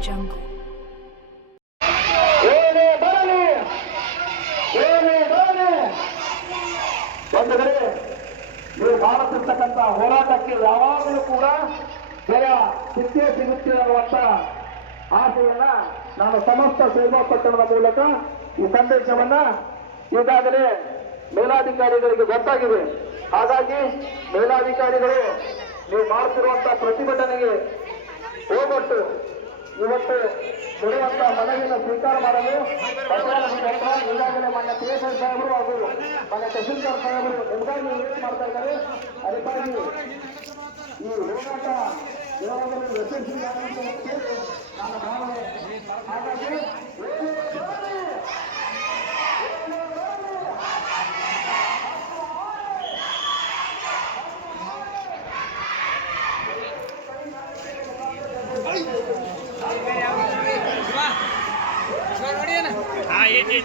jungle. ಬಂದರೆ ನೀವು ಮಾಡುತ್ತಿರ್ತಕ್ಕಂಥ ಹೋರಾಟಕ್ಕೆ ಯಾವಾಗಲೂ ಕೂಡ ಜಯ ಸಿಕ್ಕೇ ಸಿಗುತ್ತೆ ಅನ್ನುವಂತ ಆಶೆಯನ್ನ ನಾನು ಸಮಸ್ತ ಸೇವಾ ಪಟ್ಟಣದ ಮೂಲಕ ಈ ಸಂದೇಶವನ್ನ ಈಗಾಗಲೇ ಮೇಲಾಧಿಕಾರಿಗಳಿಗೆ ಗೊತ್ತಾಗಿದೆ ಹಾಗಾಗಿ ಮೇಲಾಧಿಕಾರಿಗಳು, ನೀವು ಮಾಡ್ತಿರುವಂತಹ ಪ್ರತಿಭಟನೆಗೆ ಹೋಗೊಟ್ಟು ಇವತ್ತು ಕೊಡುವಂತಹ ಮನವಿಯನ್ನು ಸ್ವೀಕಾರ ಮಾಡಲು ಈಗಾಗಲೇ ಮಾನ್ಯ ಪಿ ಎಸ್ ಸಾಹೇಬರು ಹಾಗೂ ಮಾನ್ಯ ತಹಸೀಲ್ದಾರ್ ಸಾಹೇಬರು ನಿಮಗಾಗಿ ವೇಟ್ ಮಾಡ್ತಾ ಇದ್ದಾರೆ. ಅದಕ್ಕಾಗಿ ಈ ಹೋರಾಟ ಯಾವಾಗಲೂ ಯಶಸ್ವಿ હા એ જ.